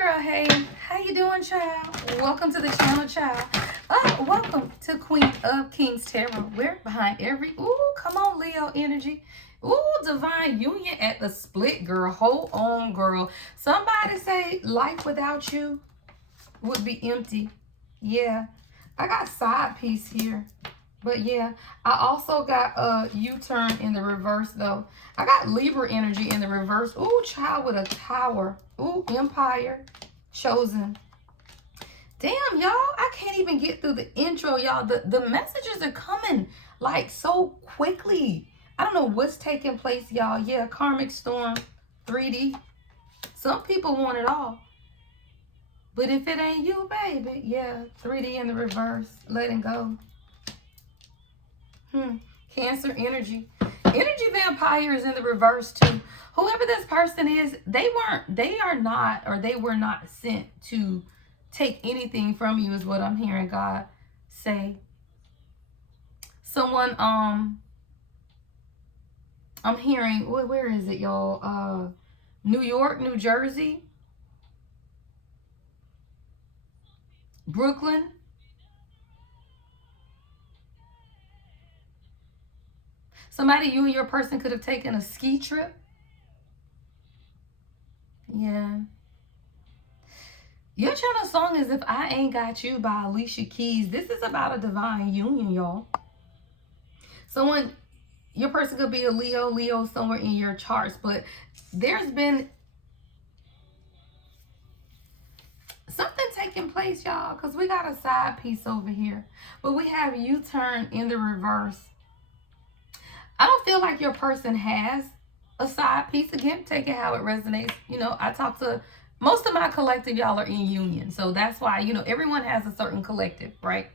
girl, hey, how you doing, child? Welcome to the channel, child. Welcome to Queen of Kings Tarot. We're behind every, come on, Leo energy. Divine union at the split, girl. Hold on, girl. Somebody say life without you would be empty. Yeah, I got side piece here. But yeah, I also got a U-turn in the reverse though. I got Libra energy in the reverse. Child with a tower. Empire. Chosen. Damn, y'all. I can't even get through the intro, y'all. The messages are coming like so quickly. I don't know what's taking place, y'all. Yeah, karmic storm. 3D. Some people want it all. But if it ain't you, baby. Yeah, 3D in the reverse. Letting go. Cancer energy. Energy vampires in the reverse too. Whoever this person is, they were not sent to take anything from you, is what I'm hearing God say. Someone, I'm hearing, where is it, y'all? New York, New Jersey, Brooklyn. Somebody, you and your person could have taken a ski trip. Yeah. Your channel song is If I Ain't Got You by Alicia Keys. This is about a divine union, y'all. Someone, your person could be a Leo somewhere in your charts, but there's been something taking place, y'all, because we got a side piece over here, but we have U-turn in the reverse. I don't feel like your person has a side piece. Again, take it how it resonates. You know, I talk to most of my collective, y'all are in union. So that's why, you know, everyone has a certain collective, right?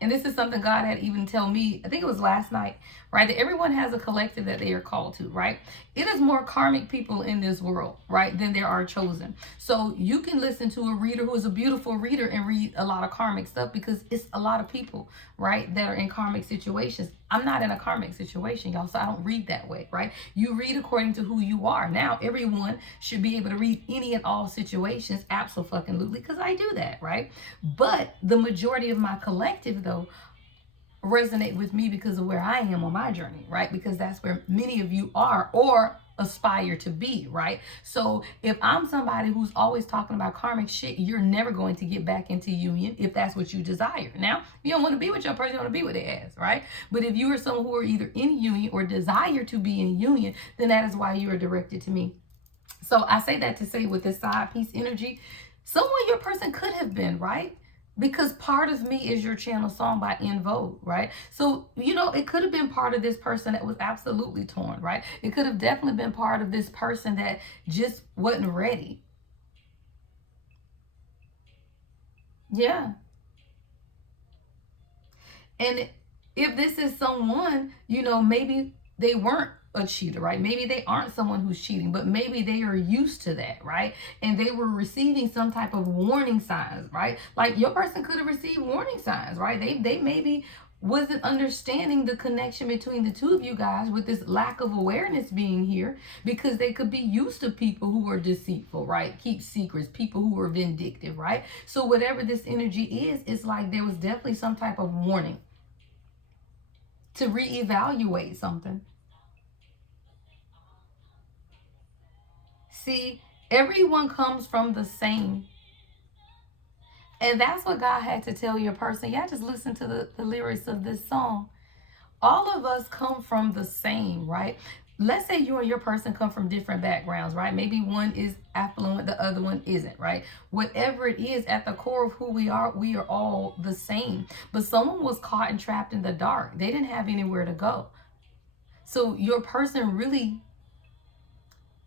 And this is something God had even tell me, I think it was last night, right? That everyone has a collective that they are called to, right? It is more karmic people in this world, right, than there are chosen. So you can listen to a reader who is a beautiful reader and read a lot of karmic stuff because it's a lot of people, right, that are in karmic situations. I'm not in a karmic situation, y'all, so I don't read that way, right? You read according to who you are. Now, everyone should be able to read any and all situations, absolutely, because I do that, right? But the majority of my collective, though, resonate with me because of where I am on my journey, right? Because that's where many of you are or aspire to be, right? So if I'm somebody who's always talking about karmic shit, you're never going to get back into union if that's what you desire. Now, you don't want to be with your person, you want to be with their ass, right? But if you are someone who are either in union or desire to be in union, then that is why you are directed to me. So I say that to say with this side piece energy, someone your person could have been, right? Because Part of Me is your channel song by In Vogue, right? So, you know, it could have been part of this person that was absolutely torn, right? It could have definitely been part of this person that just wasn't ready. Yeah. And if this is someone, you know, maybe they weren't a cheater, right? Maybe they aren't someone who's cheating, but maybe they are used to that, right? And they were receiving some type of warning signs, right? Like your person could have received warning signs, right? They maybe wasn't understanding the connection between the two of you guys with this lack of awareness being here because they could be used to people who are deceitful, right? Keep secrets, people who are vindictive, right? So whatever this energy is, it's like there was definitely some type of warning to reevaluate something. See, everyone comes from the same. And that's what God had to tell your person. Y'all just listen to the lyrics of this song. All of us come from the same, right? Let's say you and your person come from different backgrounds, right? Maybe one is affluent, the other one isn't, right? Whatever it is, at the core of who we are all the same. But someone was caught and trapped in the dark. They didn't have anywhere to go. So your person really,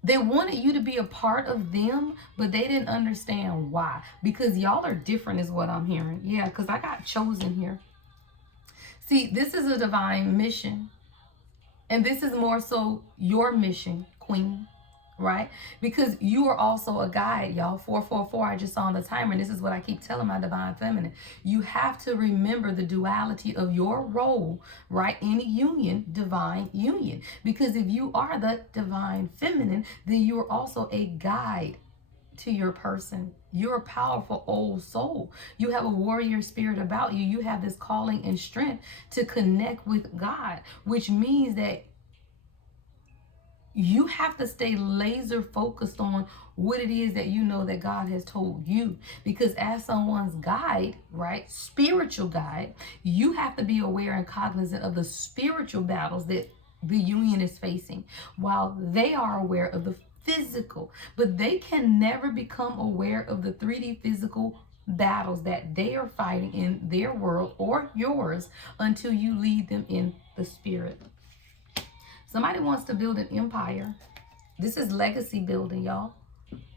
they wanted you to be a part of them, but they didn't understand why. Because y'all are different is what I'm hearing. Yeah, because I got chosen here. See, this is a divine mission. And this is more so your mission, Queen, right? Because you are also a guide, y'all. 444, I just saw on the timer, and this is what I keep telling my divine feminine. You have to remember the duality of your role, right? In union, divine union. Because if you are the divine feminine, then you're also a guide to your person. You're a powerful old soul. You have a warrior spirit about you. You have this calling and strength to connect with God, which means that you have to stay laser focused on what it is that you know that God has told you. Because as someone's guide, right, spiritual guide, you have to be aware and cognizant of the spiritual battles that the union is facing, while they are aware of the physical. But they can never become aware of the 3D physical battles that they are fighting in their world or yours until you lead them in the spirit. Somebody wants to build an empire. This is legacy building, y'all.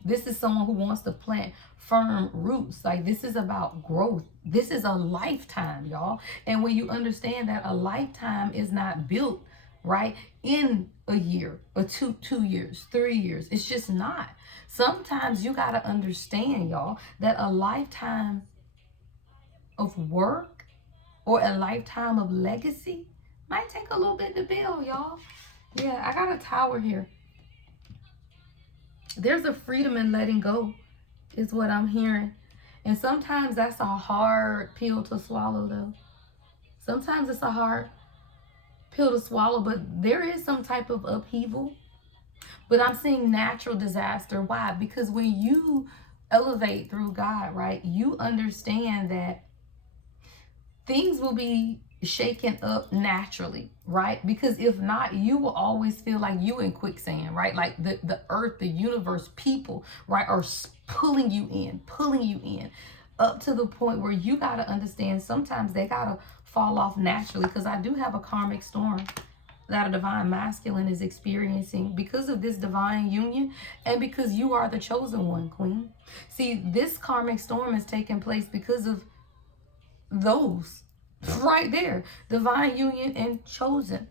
This is someone who wants to plant firm roots. Like, this is about growth. This is a lifetime, y'all. And when you understand that a lifetime is not built, right, in a year or 2 years, 3 years, it's just not. Sometimes you got to understand, y'all, that a lifetime of work or a lifetime of legacy might take a little bit to build, y'all. Yeah, I got a tower here. There's a freedom in letting go, is what I'm hearing. And sometimes that's a hard pill to swallow, though. Sometimes it's a hard pill to swallow, but there is some type of upheaval. But I'm seeing natural disaster. Why? Because when you elevate through God, right, you understand that things will be shaken up naturally, right? Because if not, you will always feel like you in quicksand, right? Like the earth, the universe, people, right, are pulling you in up to the point where you got to understand sometimes they got to fall off naturally. Because I do have a karmic storm that a divine masculine is experiencing because of this divine union and because you are the chosen one, queen. See, this karmic storm is taking place because of those right there, divine union and chosen.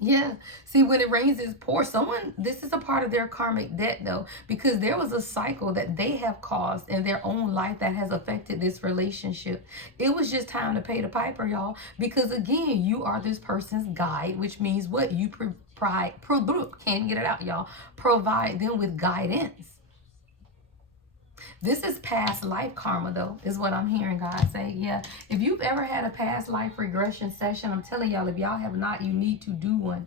Yeah, see, when it rains it's pour. Someone, this is a part of their karmic debt, though, because there was a cycle that they have caused in their own life that has affected this relationship. It was just time to pay the piper, y'all, because again, you are this person's guide, which means what? You can't get it out, y'all, provide them with guidance. This is past life karma, though, is what I'm hearing God say. Yeah, if you've ever had a past life regression session, I'm telling y'all, if y'all have not, you need to do one.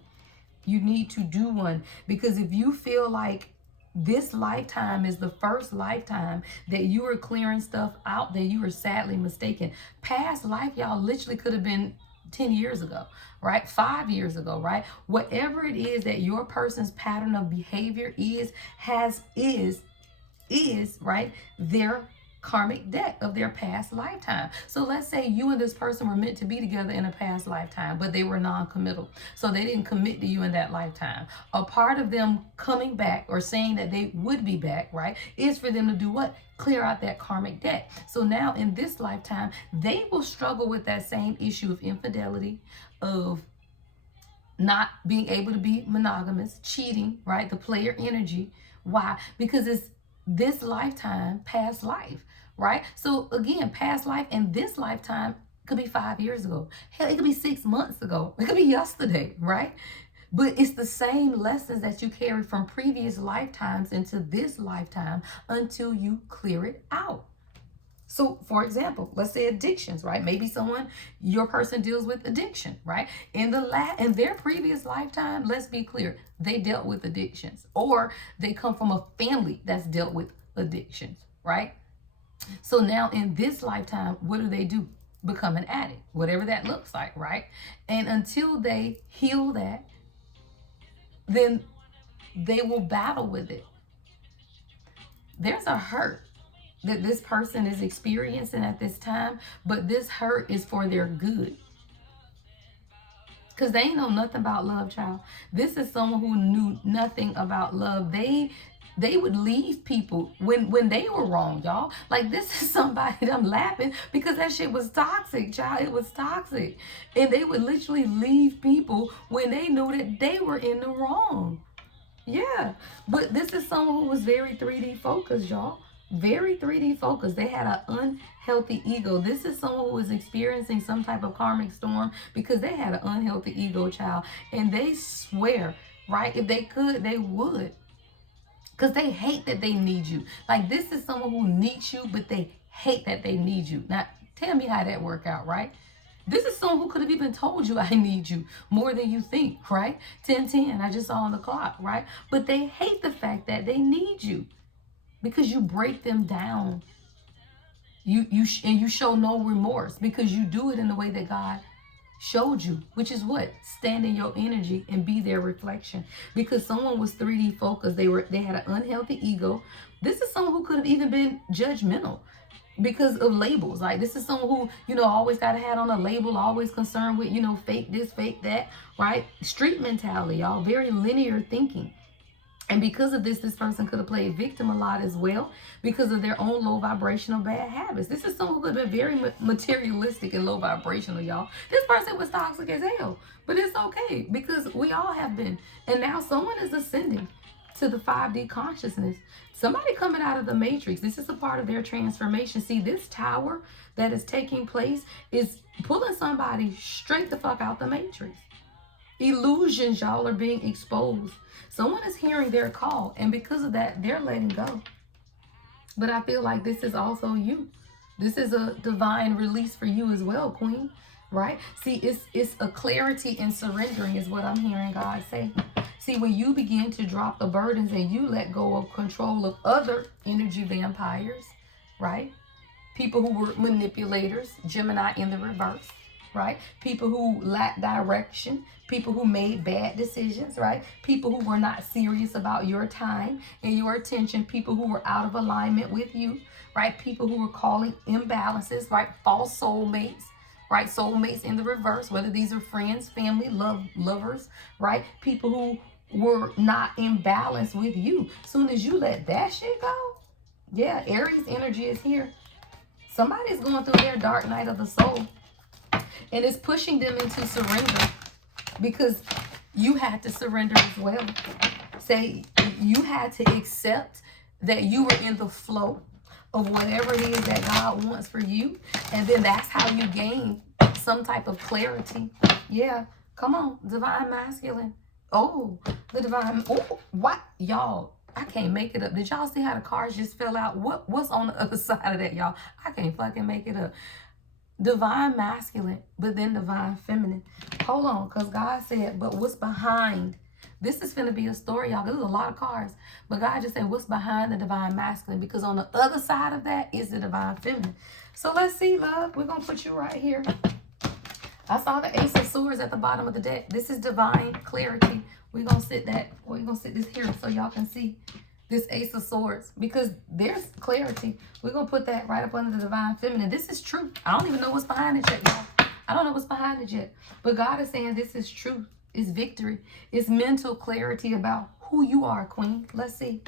You need to do one. Because if you feel like this lifetime is the first lifetime that you were clearing stuff out, then you were sadly mistaken. Past life, y'all, literally could have been 10 years ago, right? 5 years ago, right? Whatever it is that your person's pattern of behavior is right, their karmic debt of their past lifetime. So let's say you and this person were meant to be together in a past lifetime, but they were non-committal. So they didn't commit to you in that lifetime. A part of them coming back or saying that they would be back, right, is for them to do what? Clear out that karmic debt. So now in this lifetime, they will struggle with that same issue of infidelity, of not being able to be monogamous, cheating, right? The player energy. Why? Because it's this lifetime, past life, right? So again, past life and this lifetime could be 5 years ago. Hell, it could be 6 months ago. It could be yesterday, right? But it's the same lessons that you carry from previous lifetimes into this lifetime until you clear it out. So, for example, let's say addictions, right? Maybe your person deals with addiction, right? In their previous lifetime, let's be clear, they dealt with addictions, or they come from a family that's dealt with addictions, right? So now in this lifetime, what do? Become an addict, whatever that looks like, right? And until they heal that, then they will battle with it. There's a hurt that this person is experiencing at this time, but this hurt is for their good. Because they ain't know nothing about love, child. This is someone who knew nothing about love. They would leave people when they were wrong, y'all. Like, this is somebody that I'm laughing because that shit was toxic, child. It was toxic. And they would literally leave people when they knew that they were in the wrong. Yeah. But this is someone who was very 3D focused, y'all. Very 3D focused. They had an unhealthy ego. This is someone who is experiencing some type of karmic storm because they had an unhealthy ego, child. And they swear, right, if they could, they would Because they hate that they need you. Like, this is someone who needs you, but they hate that they need you. Now, tell me how that work out, right? This is someone who could have even told you, I need you more than you think, right? 10:10, I just saw on the clock, right? But they hate the fact that they need you because you break them down. And you show no remorse because you do it in the way that God showed you, which is what? Stand in your energy and be their reflection. Because someone was 3D focused, they had an unhealthy ego. This is someone who could have even been judgmental because of labels. Like, this is someone who, always got a hat on a label, always concerned with, fake this, fake that, right? Street mentality, y'all, very linear thinking. And because of this person could have played victim a lot as well because of their own low vibrational bad habits. This is someone who could have been very materialistic and low vibrational, y'all. This person was toxic as hell, but it's okay because we all have been. And now someone is ascending to the 5D consciousness. Somebody coming out of the matrix. This is a part of their transformation. See, this tower that is taking place is pulling somebody straight the fuck out the matrix. Illusions, y'all, are being exposed. Someone is hearing their call, and because of that, they're letting go. But I feel like this is also you. This is a divine release for you as well, Queen, right? See, it's a clarity in surrendering is what I'm hearing God say. See, when you begin to drop the burdens and you let go of control of other energy vampires, right? People who were manipulators, Gemini in the reverse, right? People who lack direction, people who made bad decisions, right? People who were not serious about your time and your attention, people who were out of alignment with you, right? People who were calling imbalances, right? False soulmates, right? Soulmates in the reverse, whether these are friends, family, lovers, right? People who were not in balance with you. Soon as you let that shit go, yeah, Aries energy is here. Somebody's going through their dark night of the soul. And it's pushing them into surrender because you had to surrender as well. Say you had to accept that you were in the flow of whatever it is that God wants for you. And then that's how you gain some type of clarity. Yeah, come on, divine masculine. Oh, the divine. Oh, what? Y'all, I can't make it up. Did y'all see how the cards just fell out? What's on the other side of that, y'all? I can't fucking make it up. Divine masculine, but then divine feminine. Hold on, because God said, but what's behind? This is going to be a story, y'all. There's a lot of cards. But God just said, what's behind the divine masculine? Because on the other side of that is the divine feminine. So let's see, love. We're going to put you right here. I saw the Ace of Swords at the bottom of the deck. This is divine clarity. We're going to sit this here so y'all can see this Ace of Swords, because there's clarity. We're going to put that right up under the divine feminine. This is truth. I don't even know what's behind it yet, y'all. I don't know what's behind it yet. But God is saying this is truth. It's victory. It's mental clarity about who you are, Queen. Let's see.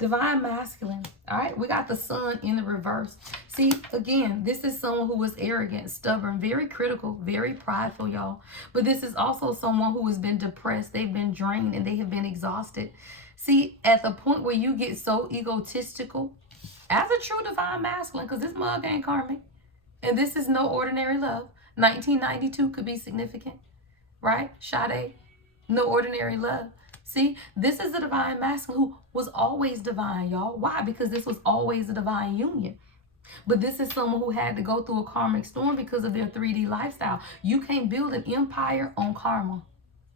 Divine masculine. All right. We got the sun in the reverse. See, again, this is someone who was arrogant, stubborn, very critical, very prideful, y'all. But this is also someone who has been depressed. They've been drained and they have been exhausted. See, at the point where you get so egotistical, as a true divine masculine, because this mug ain't karmic, and this is no ordinary love. 1992 could be significant, right? Sade, no ordinary love. See, this is a divine masculine who was always divine, y'all. Why? Because this was always a divine union. But this is someone who had to go through a karmic storm because of their 3D lifestyle. You can't build an empire on karma.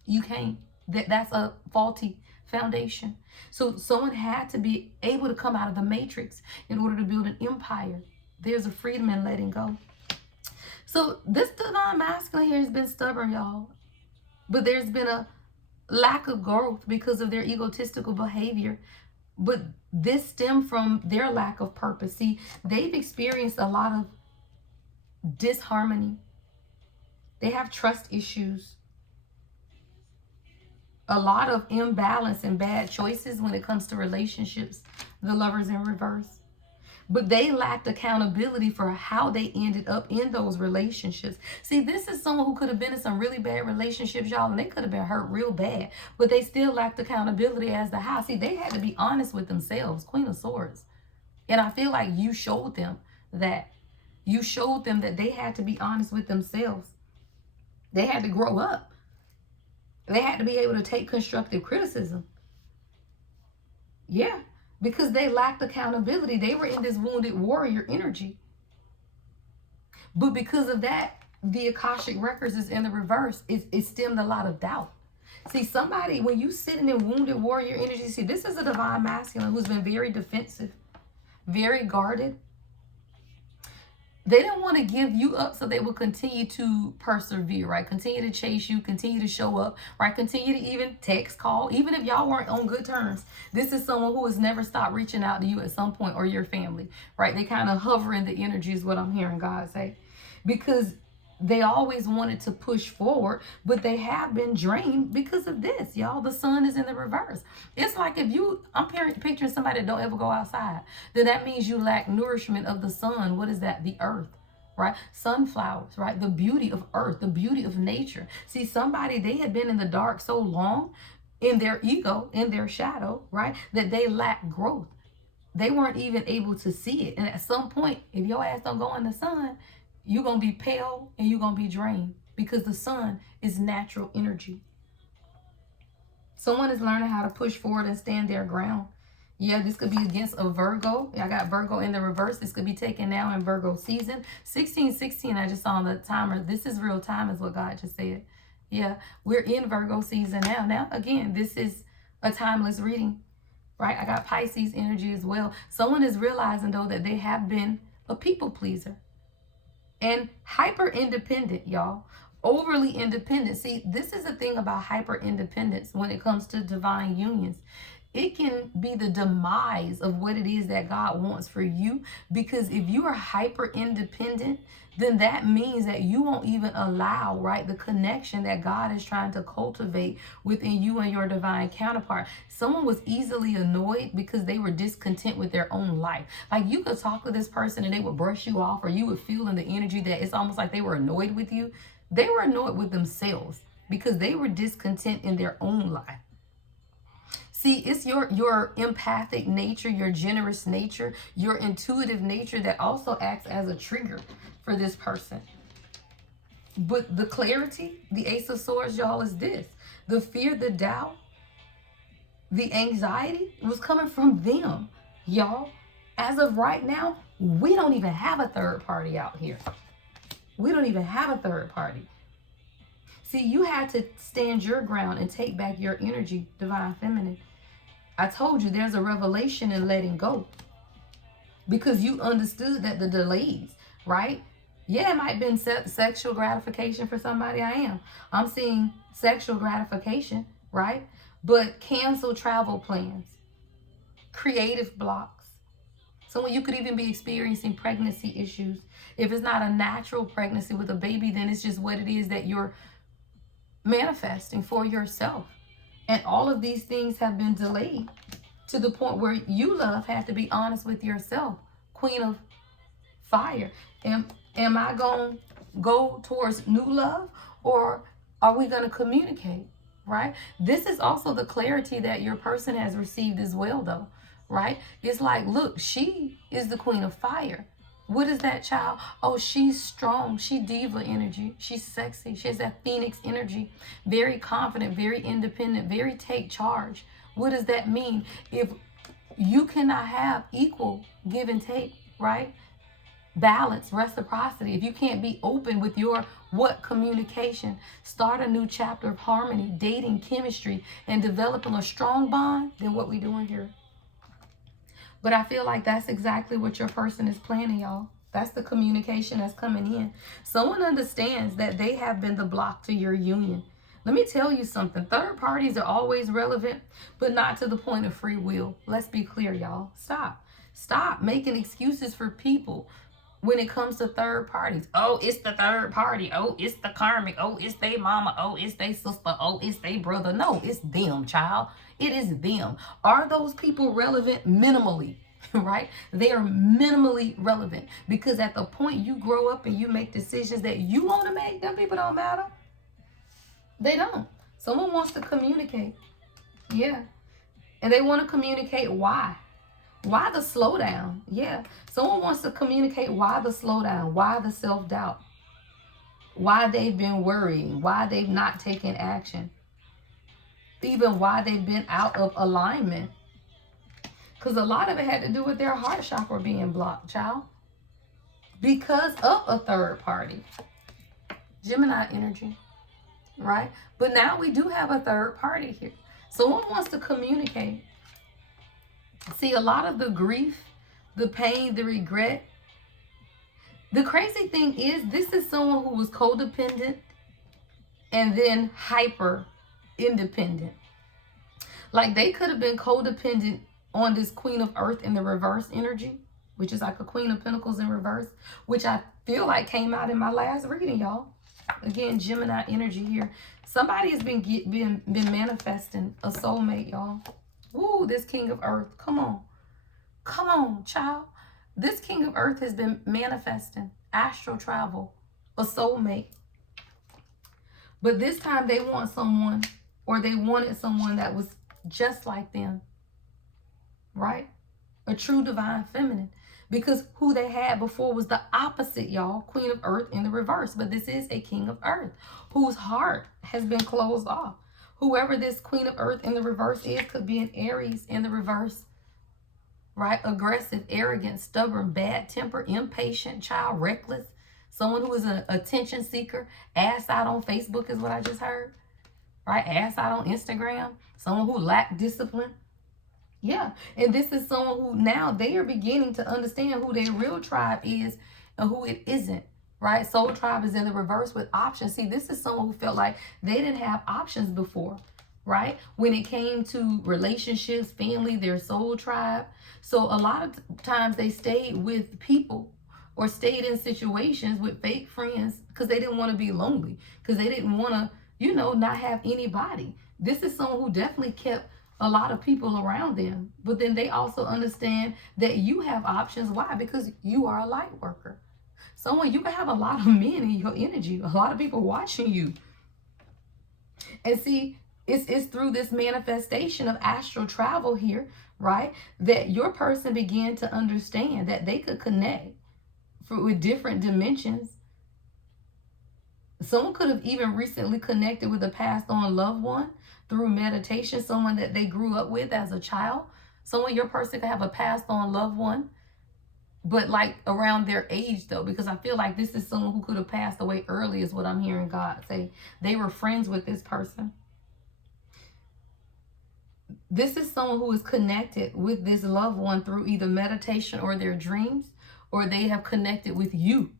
You can't. That's a faulty foundation. So someone had to be able to come out of the matrix in order to build an empire. There's a freedom in letting go. So this divine masculine here has been stubborn, y'all. But there's been a lack of growth because of their egotistical behavior. But this stemmed from their lack of purpose. See, they've experienced a lot of disharmony. They have trust issues. A lot of imbalance and bad choices when it comes to relationships. The Lovers in reverse. But they lacked accountability for how they ended up in those relationships. See, this is someone who could have been in some really bad relationships, y'all, and they could have been hurt real bad. But they still lacked accountability as to how. See, they had to be honest with themselves. Queen of Swords. And I feel like you showed them that. You showed them that they had to be honest with themselves. They had to grow up. They had to be able to take constructive criticism. Yeah. because they lacked accountability. They were in this wounded warrior energy. But because of that, the Akashic Records is in the reverse. It stemmed a lot of doubt. See, somebody, when you sitting in wounded warrior energy, see, this is a divine masculine who's been very defensive, very guarded. They don't want to give you up, so they will continue to persevere, right? Continue to chase you, continue to show up, right? Continue to even text, call, even if y'all weren't on good terms. This is someone who has never stopped reaching out to you at some point, or your family, right? They kind of hover in the energy is what I'm hearing God say. Because they always wanted to push forward, but they have been drained because of this, y'all. The sun is in the reverse. It's like if you, I'm picturing somebody that don't ever go outside, then that means you lack nourishment of the sun. What is that? The earth, right? Sunflowers, right? The beauty of earth, the beauty of nature. See, somebody, they had been in the dark so long in their ego, in their shadow, right? That they lack growth. They weren't even able to see it. And at some point, if your ass don't go in the sun, you're going to be pale and you're going to be drained, because the sun is natural energy. Someone is learning how to push forward and stand their ground. Yeah, this could be against a Virgo. I got Virgo in the reverse. This could be taken now in Virgo season. 1616, I just saw on the timer. This is real time is what God just said. Yeah, we're in Virgo season now. Now, again, this is a timeless reading, right? I got Pisces energy as well. Someone is realizing, though, that they have been a people pleaser. And hyper independent, y'all. Overly independent. See, this is the thing about hyper independence when it comes to divine unions. It can be the demise of what it is that God wants for you. Because if you are hyper independent, then that means that you won't even allow, right, the connection that God is trying to cultivate within you and your divine counterpart. Someone was easily annoyed because they were discontent with their own life. Like, you could talk to this person and they would brush you off, or you would feel in the energy that it's almost like they were annoyed with you. They were annoyed with themselves because they were discontent in their own life. See, it's your empathic nature, your generous nature, your intuitive nature that also acts as a trigger for this person. But the clarity, the Ace of Swords, y'all, is this. The fear, the doubt, the anxiety was coming from them, y'all. As of right now, we don't even have a third party out here. We don't even have a third party. See, you had to stand your ground and take back your energy, divine feminine. I told you there's a revelation in letting go, because you understood that the delays, right? Yeah, it might have been sexual gratification for somebody. I'm seeing sexual gratification, right? But cancel travel plans, creative blocks. So when you could even be experiencing pregnancy issues. If it's not a natural pregnancy with a baby, then it's just what it is that you're manifesting for yourself. And all of these things have been delayed to the point where you, love, have to be honest with yourself. Queen of Fire. Am I going to go towards new love, or are we going to communicate, right? This is also the clarity that your person has received as well, though, right? It's like, look, she is the Queen of Fire. What is that, child? Oh, she's strong. She diva energy. She's sexy. She has that phoenix energy. Very confident, very independent, very take charge. What does that mean? If you cannot have equal give and take, right? Balance, reciprocity. If you can't be open with your communication, start a new chapter of harmony, dating, chemistry, and developing a strong bond, then what we doing here? But I feel like that's exactly what your person is planning, y'all. That's the communication that's coming in. Someone understands that they have been the block to your union. Let me tell you something. Third parties are always relevant, but not to the point of free will. Let's be clear, y'all. Stop making excuses for people when it comes to third parties. Oh, it's the third party. Oh, it's the karmic. Oh, it's their mama. Oh, it's their sister. Oh, it's their brother. No, it's them, child. It is them. Are those people relevant? Minimally, right? They are minimally relevant, because at the point you grow up and you make decisions that you want to make, them people don't matter. They don't. Someone wants to communicate. Yeah. And they want to communicate why. Why the slowdown? Yeah. Someone wants to communicate why the slowdown, why the self-doubt, why they've been worrying, why they've not taken action, even why they've been out of alignment. Because a lot of it had to do with their heart chakra being blocked, child. Because of a third party. Gemini energy, right? But now we do have a third party here. Someone wants to communicate. See, a lot of the grief, the pain, the regret. The crazy thing is, this is someone who was codependent and then hyper independent. Like, they could have been codependent on this Queen of Earth in the reverse energy, which is like a Queen of Pentacles in reverse, which I feel like came out in my last reading, y'all. Again, Gemini energy here. Somebody has been manifesting a soulmate, y'all. Woo, this King of Earth. Come on. Come on, child. This King of Earth has been manifesting astral travel, a soulmate. But this time they want someone, or they wanted someone that was just like them, right? A true divine feminine. Because who they had before was the opposite, y'all. Queen of Earth in the reverse. But this is a King of Earth whose heart has been closed off. Whoever this Queen of Earth in the reverse is could be an Aries in the reverse, right? Aggressive, arrogant, stubborn, bad temper, impatient, child, reckless. Someone who is an attention seeker. Ass out on Facebook is what I just heard, right? Ass out on Instagram. Someone who lacked discipline. Yeah, and this is someone who now they are beginning to understand who their real tribe is and who it isn't, right? Soul tribe is in the reverse with options. See, this is someone who felt like they didn't have options before, right? When it came to relationships, family, their soul tribe. So a lot of times they stayed with people or stayed in situations with fake friends because they didn't want to be lonely, because they didn't want to, you know, not have anybody. This is someone who definitely kept a lot of people around them, but then they also understand that you have options. Why? Because you are a light worker. Someone, you can have a lot of men in your energy, a lot of people watching you. And see, it's through this manifestation of astral travel here, right, that your person began to understand that they could connect with different dimensions. Someone could have even recently connected with a passed on loved one through meditation, someone that they grew up with as a child. Someone, your person could have a passed on loved one, but like around their age though, because I feel like this is someone who could have passed away early is what I'm hearing God say. They were friends with this person. This is someone who is connected with this loved one through either meditation or their dreams, or they have connected with you,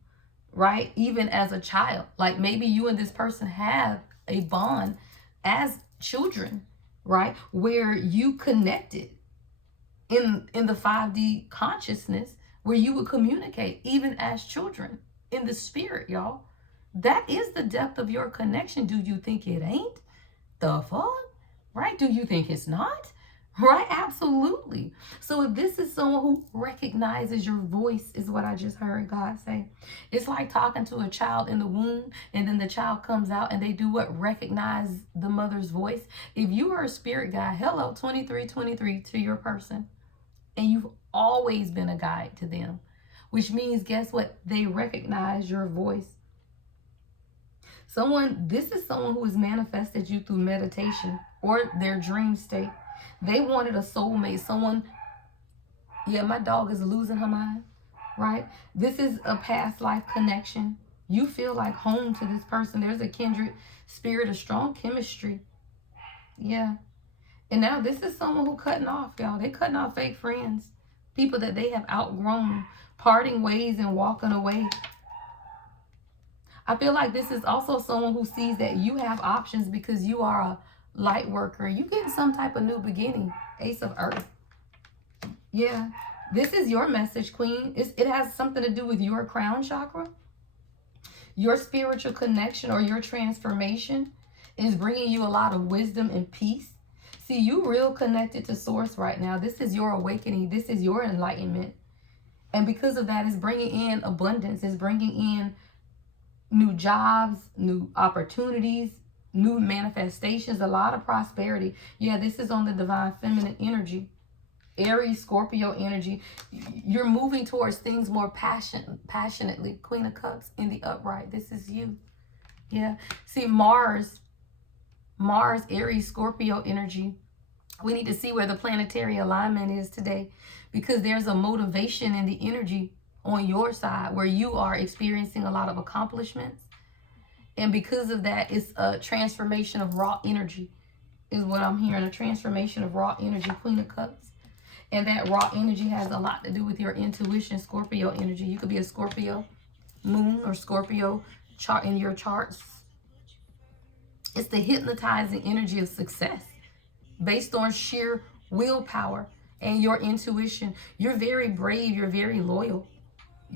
right? Even as a child, like maybe you and this person have a bond as children, right? Where you connected in the 5D consciousness, where you would communicate even as children in the spirit, y'all. That is the depth of your connection. Do you think it ain't? The fuck? Right? Do you think it's not? Right? Absolutely. So if this is someone who recognizes your voice, is what I just heard God say. It's like talking to a child in the womb, and then the child comes out and they do what? Recognize the mother's voice. If you are a spirit guide, hello, 2323 to your person. And you've always been a guide to them, which means, guess what? They recognize your voice. This is someone who has manifested you through meditation or their dream state. They wanted a soulmate, someone, yeah, my dog is losing her mind, right? This is a past life connection. You feel like home to this person. There's a kindred spirit, a strong chemistry. Yeah. And now this is someone who cutting off, y'all. They cutting off fake friends, people that they have outgrown, parting ways and walking away. I feel like this is also someone who sees that you have options because you are a light worker. You getting some type of new beginning. Ace of Earth. Yeah. This is your message, Queen. It has something to do with your crown chakra. Your spiritual connection or your transformation is bringing you a lot of wisdom and peace. See, you real connected to source right now. This is your awakening. This is your enlightenment. And because of that, it's bringing in abundance. It's bringing in new jobs, new opportunities, new manifestations, a lot of prosperity. Yeah, this is on the divine feminine energy. Aries, Scorpio energy. You're moving towards things more passionately. Queen of Cups in the upright. This is you. Yeah. See, Mars, Aries, Scorpio energy. We need to see where the planetary alignment is today, because there's a motivation in the energy on your side where you are experiencing a lot of accomplishments. And because of that, it's a transformation of raw energy is what I'm hearing, a transformation of raw energy, Queen of Cups. And that raw energy has a lot to do with your intuition, Scorpio energy. You could be a Scorpio moon or Scorpio chart in your charts. It's the hypnotizing energy of success based on sheer willpower and your intuition. You're very brave. You're very loyal.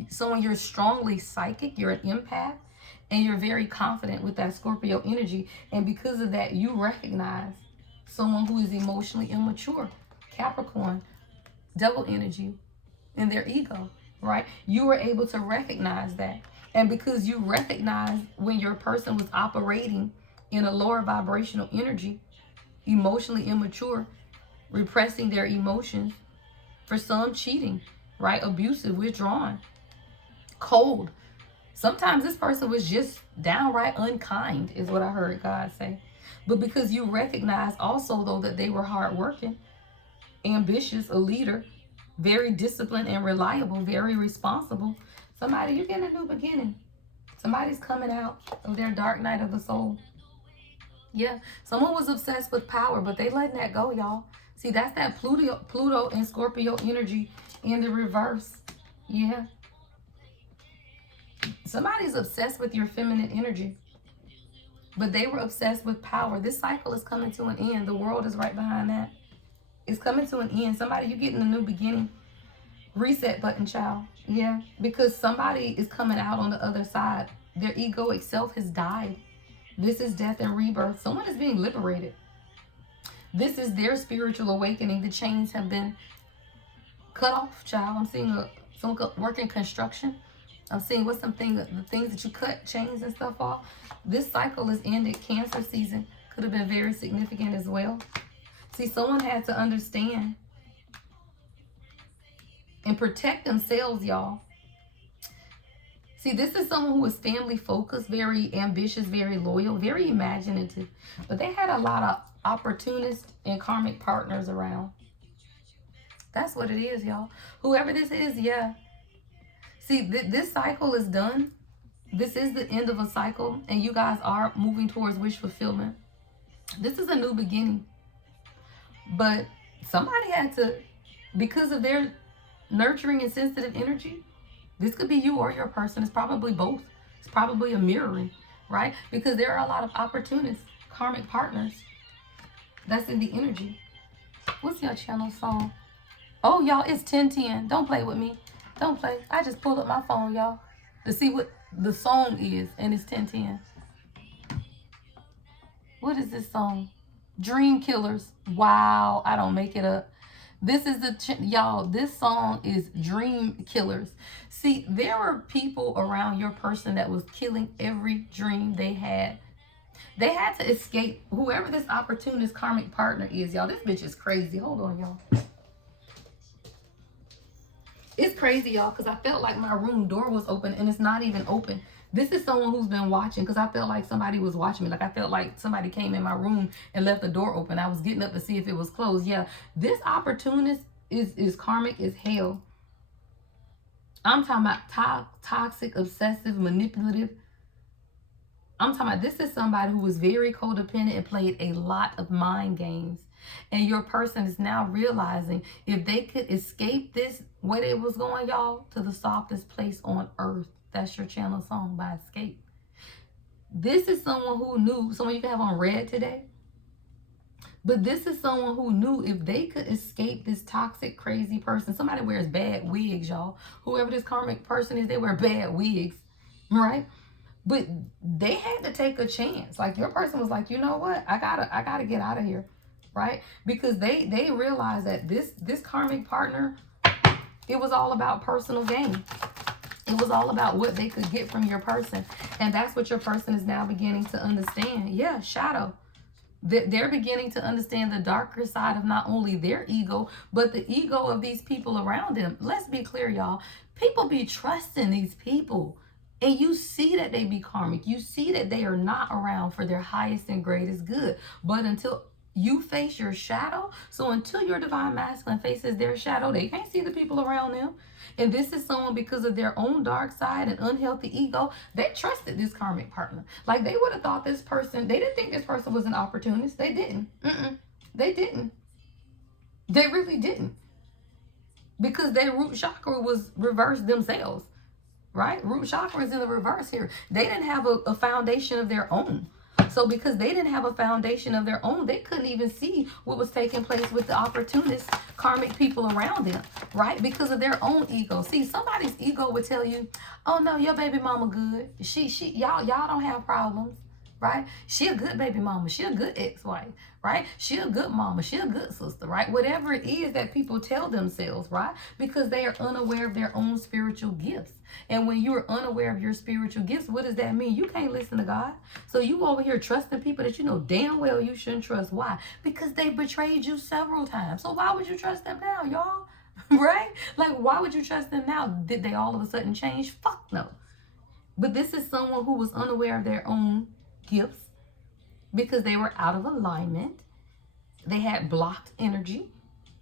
So you're strongly psychic. You're an empath. And you're very confident with that Scorpio energy. And because of that, you recognize someone who is emotionally immature. Capricorn, double energy in their ego, right? You were able to recognize that. And because you recognize when your person was operating in a lower vibrational energy, emotionally immature, repressing their emotions, for some cheating, right? Abusive, withdrawn, cold. Sometimes this person was just downright unkind, is what I heard God say. But because you recognize also, though, that they were hardworking, ambitious, a leader, very disciplined and reliable, very responsible. Somebody, you're getting a new beginning. Somebody's coming out of their dark night of the soul. Yeah, someone was obsessed with power, but they letting that go, y'all. See, that's that Pluto and Scorpio energy in the reverse. Yeah. Somebody's obsessed with your feminine energy, but they were obsessed with power. This cycle is coming to an end. The world is right behind that. It's coming to an end. Somebody, you're getting a new beginning. Reset button, child. Yeah, because somebody is coming out on the other side. Their egoic self has died. This is death and rebirth. Someone is being liberated. This is their spiritual awakening. The chains have been cut off, child. I'm seeing someone working construction. I'm seeing the things that you cut, chains and stuff off. This cycle is ended. Cancer season could have been very significant as well. See, someone had to understand and protect themselves, y'all. See, this is someone who is family focused, very ambitious, very loyal, very imaginative. But they had a lot of opportunists and karmic partners around. That's what it is, y'all. Whoever this is, yeah. See, this cycle is done. This is the end of a cycle, and you guys are moving towards wish fulfillment. This is a new beginning. But somebody had to, because of their nurturing and sensitive energy, this could be you or your person. It's probably both. It's probably a mirroring, right? Because there are a lot of opportunists, karmic partners. That's in the energy. What's your channel song? Oh, y'all, it's 10:10. Don't play with me. Don't play. I just pulled up my phone, y'all, to see what the song is, and it's 10:10. What is this song? Dream Killers. Wow, I don't make it up. This is y'all, this song is Dream Killers. See, there were people around your person that was killing every dream they had. They had to escape whoever this opportunist karmic partner is, y'all. This bitch is crazy. Hold on, y'all. It's crazy, y'all, because I felt like my room door was open and it's not even open. This is someone who's been watching, because I felt like somebody was watching me. Like I felt like somebody came in my room and left the door open. I was getting up to see if it was closed. Yeah, this opportunist is karmic as hell. I'm talking about toxic, obsessive, manipulative. I'm talking about this is somebody who was very codependent and played a lot of mind games. And your person is now realizing if they could escape this, where they was going, y'all, to the softest place on earth. That's your channel song by Escape. This is someone who knew, someone you can have on red today. But this is someone who knew if they could escape this toxic, crazy person. Somebody wears bad wigs, y'all. Whoever this karmic person is, they wear bad wigs, right? But they had to take a chance. Like your person was like, you know what? I gotta get out of here, right? Because they realized that this karmic partner, it was all about personal gain. It was all about what they could get from your person. And that's what your person is now beginning to understand. Yeah, shadow. They're beginning to understand the darker side of not only their ego, but the ego of these people around them. Let's be clear, y'all. People be trusting these people. And you see that they be karmic. You see that they are not around for their highest and greatest good. But until You face your shadow. So until your divine masculine faces their shadow, they can't see the people around them. And this is someone, because of their own dark side and unhealthy ego, they trusted this karmic partner. Like, they would have thought this person, they didn't think this person was an opportunist. They didn't. They didn't. They really didn't. Because their root chakra was reversed themselves, right? Root chakra is in the reverse here. They didn't have a foundation of their own. So because they didn't have a foundation of their own, they couldn't even see what was taking place with the opportunist karmic people around them, right? Because of their own ego. See, somebody's ego would tell you, oh no, your baby mama good. Y'all don't have problems, right? She a good baby mama. She a good ex-wife, right? She a good mama. She a good sister, right? Whatever it is that people tell themselves, right? Because they are unaware of their own spiritual gifts. And when you are unaware of your spiritual gifts, what does that mean? You can't listen to God. So you over here trusting people that you know damn well you shouldn't trust. Why? Because they betrayed you several times. So why would you trust them now, y'all? Right? Like, why would you trust them now? Did they all of a sudden change? Fuck no. But this is someone who was unaware of their own gifts because they were out of alignment. They had blocked energy,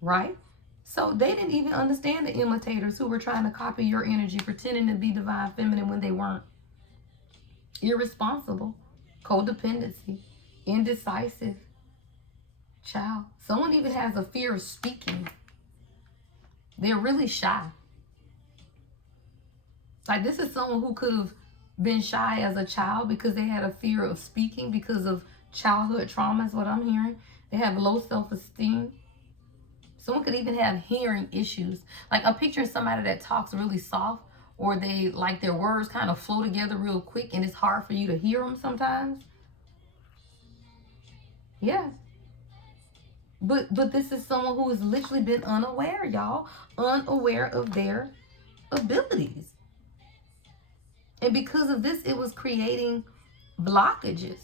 right? So they didn't even understand the imitators who were trying to copy your energy, pretending to be divine feminine when they weren't. Irresponsible, codependency, indecisive. Child. Someone even has a fear of speaking. They're really shy. Like, this is someone who could have been shy as a child because they had a fear of speaking because of childhood trauma, is what I'm hearing. They have low self-esteem. Someone could even have hearing issues. Like, I'm picturing somebody that talks really soft, or they, like, their words kind of flow together real quick and it's hard for you to hear them sometimes. Yeah. But this is someone who has literally been unaware, y'all. Unaware of their abilities. And because of this, it was creating blockages.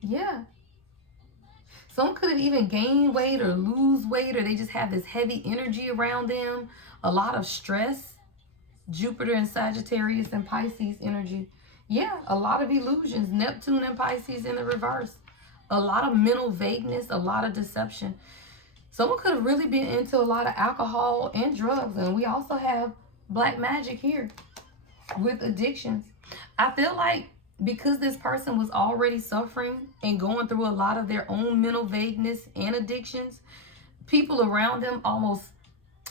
Yeah. Someone could have even gained weight or lose weight, or they just have this heavy energy around them. A lot of stress. Jupiter and Sagittarius and Pisces energy. Yeah, a lot of illusions. Neptune and Pisces in the reverse. A lot of mental vagueness, a lot of deception. Someone could have really been into a lot of alcohol and drugs. And we also have black magic here with addictions. I feel like because this person was already suffering and going through a lot of their own mental vagueness and addictions, people around them almost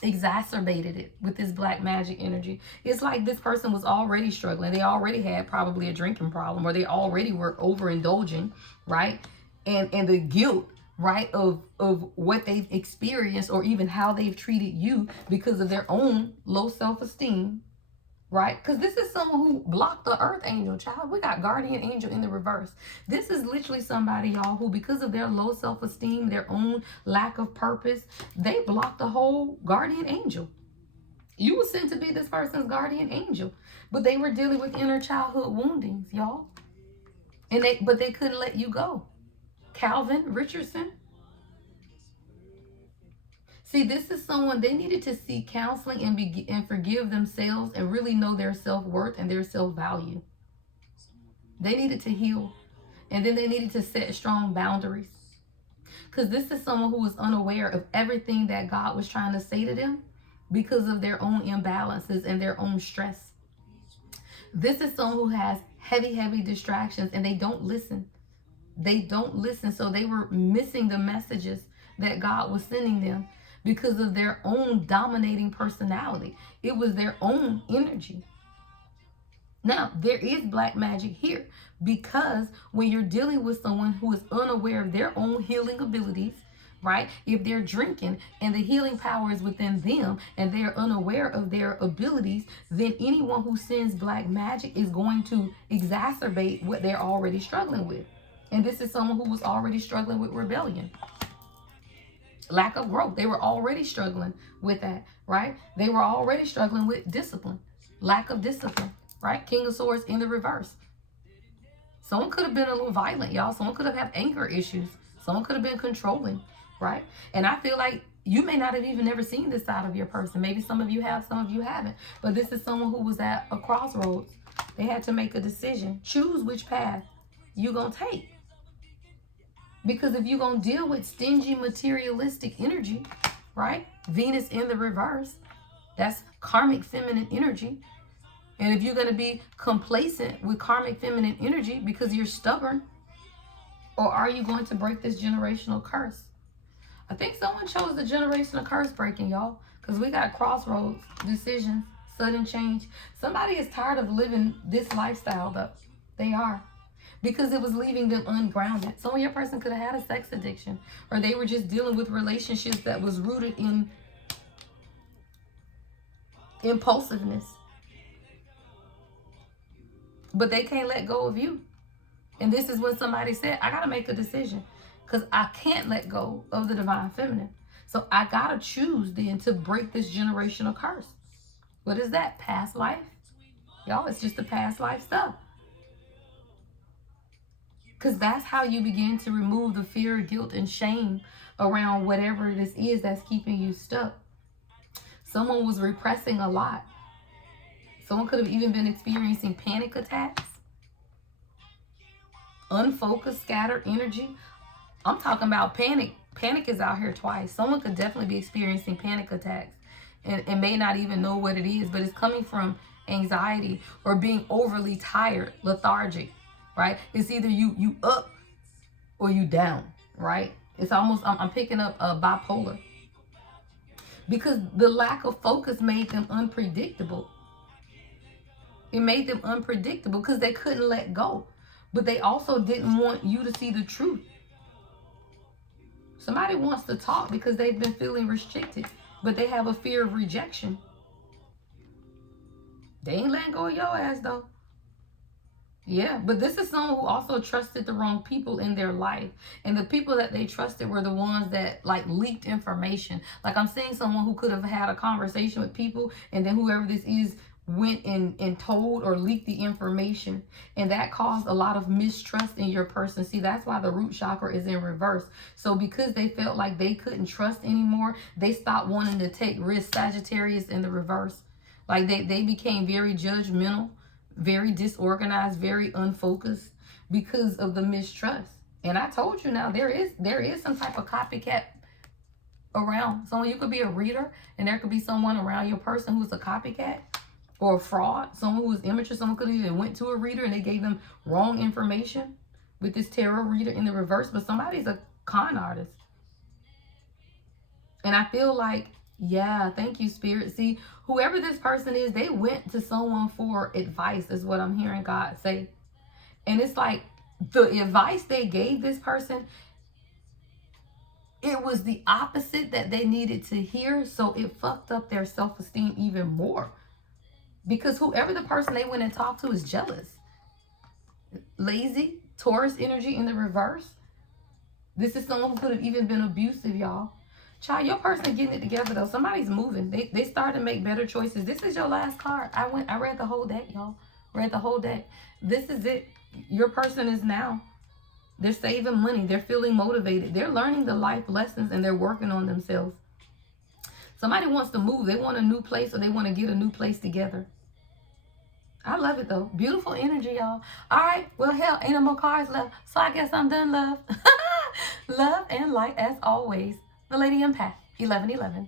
exacerbated it with this black magic energy. It's like this person was already struggling. They already had probably a drinking problem, or they already were overindulging, right? And the guilt, right, of what they've experienced, or even how they've treated you because of their own low self-esteem, right? Because this is someone who blocked the earth angel, child. We got guardian angel in the reverse. This is literally somebody, y'all, who because of their low self-esteem, their own lack of purpose, they blocked the whole guardian angel. You were sent to be this person's guardian angel, but they were dealing with inner childhood woundings, y'all. But they couldn't let you go. Calvin Richardson. See, this is someone, they needed to seek counseling and forgive themselves and really know their self-worth and their self-value. They needed to heal. And then they needed to set strong boundaries. Because this is someone who was unaware of everything that God was trying to say to them because of their own imbalances and their own stress. This is someone who has heavy distractions, and they don't listen. They don't listen. So they were missing the messages that God was sending them because of their own dominating personality. It was their own energy. Now, there is black magic here, because when you're dealing with someone who is unaware of their own healing abilities, right? If they're drinking and the healing power is within them and they're unaware of their abilities, then anyone who sends black magic is going to exacerbate what they're already struggling with. And this is someone who was already struggling with rebellion. Lack of growth. They were already struggling with that, right? They were already struggling with discipline. Lack of discipline, right? King of Swords in the reverse. Someone could have been a little violent, y'all. Someone could have had anger issues. Someone could have been controlling, right? And I feel like you may not have even never seen this side of your person. Maybe some of you have, some of you haven't. But this is someone who was at a crossroads. They had to make a decision. Choose which path you're going to take. Because if you're going to deal with stingy, materialistic energy, right? Venus in the reverse, that's karmic feminine energy. And if you're going to be complacent with karmic feminine energy because you're stubborn, or are you going to break this generational curse? I think someone chose the generational curse breaking, y'all, because we got crossroads, decisions, sudden change. Somebody is tired of living this lifestyle, though. They are. Because it was leaving them ungrounded. Some of your person could have had a sex addiction, or they were just dealing with relationships that was rooted in impulsiveness. But they can't let go of you. And this is when somebody said, I got to make a decision because I can't let go of the divine feminine. So I got to choose then to break this generational curse. What is that? Past life? Y'all, it's just the past life stuff. Because that's how you begin to remove the fear, guilt, and shame around whatever this is that's keeping you stuck. Someone was repressing a lot. Someone could have even been experiencing panic attacks. Unfocused, scattered energy. I'm talking about panic. Panic is out here twice. Someone could definitely be experiencing panic attacks and may not even know what it is, but it's coming from anxiety or being overly tired, lethargic, right? It's either you up or you down, right? It's almost, I'm picking up a bipolar. Because the lack of focus made them unpredictable. It made them unpredictable because they couldn't let go. But they also didn't want you to see the truth. Somebody wants to talk because they've been feeling restricted, but they have a fear of rejection. They ain't letting go of your ass, though. Yeah, but this is someone who also trusted the wrong people in their life. And the people that they trusted were the ones that like leaked information. Like I'm seeing someone who could have had a conversation with people and then whoever this is went and told or leaked the information. And that caused a lot of mistrust in your person. See, that's why the root chakra is in reverse. So because they felt like they couldn't trust anymore, they stopped wanting to take risks. Sagittarius in the reverse. Like they became very judgmental, very disorganized, very unfocused because of the mistrust. And I told you now, there is some type of copycat around. So you could be a reader and there could be someone around your person who's a copycat or a fraud, someone who was immature. Someone could have even went to a reader and they gave them wrong information with this tarot reader in the reverse, but somebody's a con artist. And I feel like, yeah, thank you, Spirit. See, whoever this person is, they went to someone for advice, is what I'm hearing God say. And it's like the advice they gave this person, it was the opposite that they needed to hear. So it fucked up their self-esteem even more. Because whoever the person they went and talked to is jealous. Lazy, Taurus energy in the reverse. This is someone who could have even been abusive, y'all. Child, your person getting it together though. Somebody's moving. They started to make better choices. This is your last card. I read the whole deck, y'all. Read the whole deck. This is it. Your person is now. They're saving money. They're feeling motivated. They're learning the life lessons and they're working on themselves. Somebody wants to move. They want a new place or they want to get a new place together. I love it though. Beautiful energy, y'all. All right. Well, hell, ain't no more cards left. So I guess I'm done, love. Love and light as always. The Lady Empath, 1111.